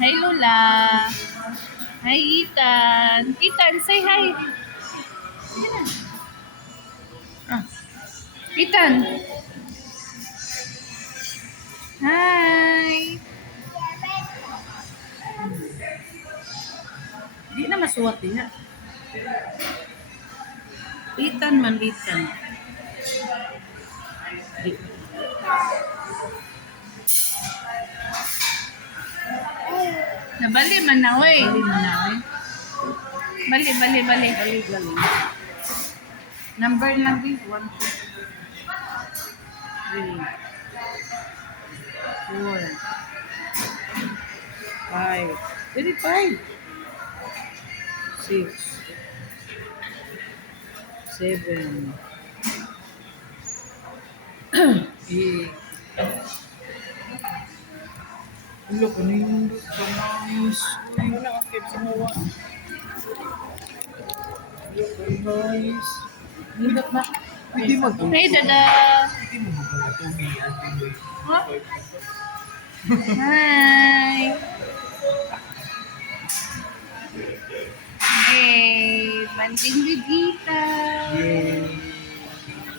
Hi, Lola. Hi, Ethan. Ethan, say hi. Ah, Ethan. Hi. Di na masuwat din na. Itan man, itan. Di. Nabali man na, oy. Bali man na, eh. Bali, bali, bali. Gali, gali. Number lang din. 1, 2, 3, 4, 5. Pwede 5. 6, 7, 8. Ulo ko na yung guys. Wala ang kip sa mawa. Ulo ko guys. Nindot na. Hindi mo to. Hey, Dada. Hindi mo ba ito? Huh? Hi. Hey, banding with Ethan. Yay.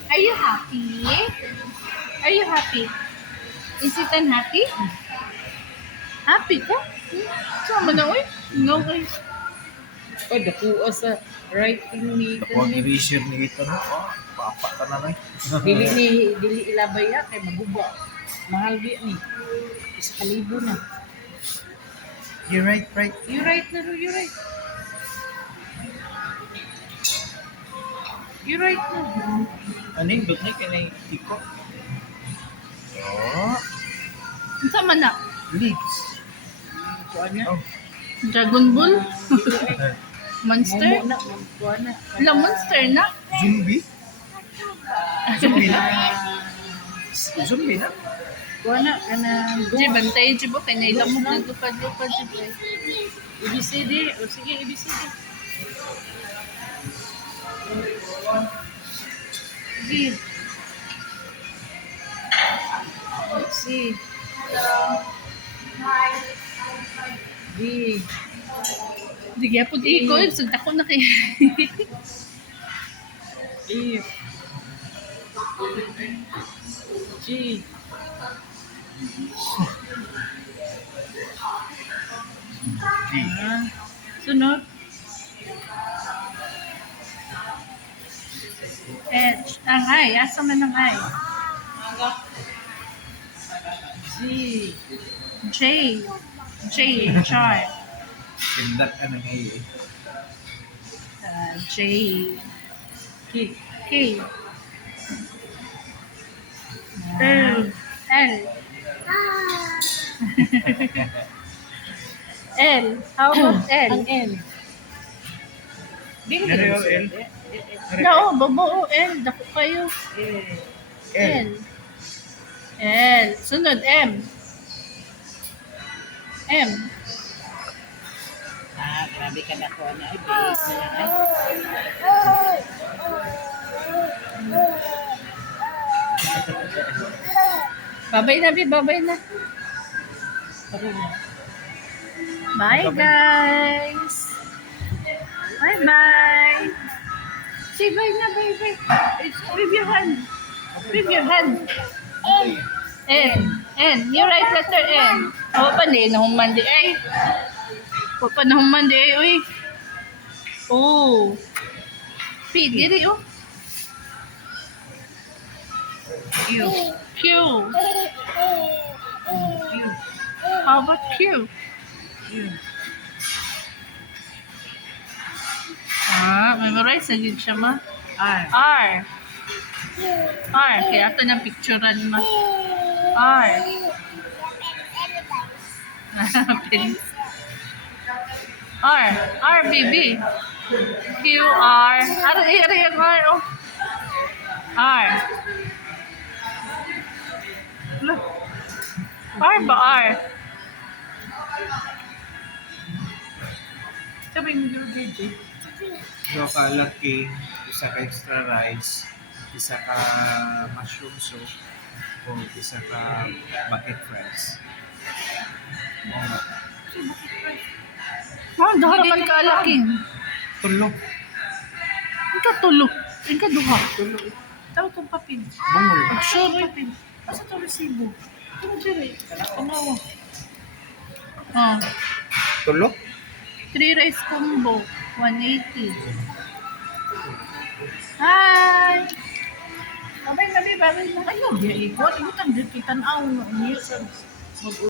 Are you happy? Are you happy? Is Ethan happy? Happy ka? Sama na, oy. No, guys. Oh, dakuha sa writing ni Huwag i-reassure ni Ethan mo. Papa ka na lang. dili ilabay ya kay maguba. Mahal di ni. Isa kalibo na. You're right. You right na ro, you right. You right na. Aning dot na kanay iko. Oh, Sama na. leaves. Kuha na. Oh. Dragon Ball? Monster? Momo na, kuha na. Wala, monster na. Zombie? Zombie na? Zombie na? Kuha na kanang Di, bantay, di ba? Kaya nailamog na lupad-lupad, di ba? ABCD. O sige, ABCD. Sige. C. D. Di kaya po di ko, sunta ko na kaya. E. G. G. Sunod. H. Ang I. Asa man ang I? G. J. J. Char. Pindat ka na ngayon. J. K. K. L. L. L. How about L? Ang N. Dili Ano yung L? No, babuo L. Dako kayo. L. L. L. Sunod, M. M. Grabe ka na ko na. Ay, base na lang. Ay. Babay na, Bi. Babay na. Parang na. Bye, guys. Bye-bye. Say bye na, bye-bye. Wave your hand. Wave your hand. N. N. You write letter N. Awa pa ni, nahuman di ay. Awa pa nahuman di ay, uy. Oh. P, diri, oh. Q. Q. Q. How about Q? Q. Memorize na din siya, ma. R. R. R. Kaya ito ng picturean, ma. R. Pin. R. R, baby. Q, R. R, yung R, oh. R. Look. R ba R? Sabi mo yung DJ. So, kalaki, isa ka extra rice, isa ka mushroom soup, o isa ka bucket fries. duha ra man ka alaking. Tulo. Ika tulo. Ika duha. Tawag itong papel. Bungol. Sure. Papel. Asa ito resibo? Ito dire. Ano? Ah, Tulo? 3 rice combo, 180. Hi! Babay, babay, babay. Ayaw, di ikot. Ibutang dito, tanaw. Niya sa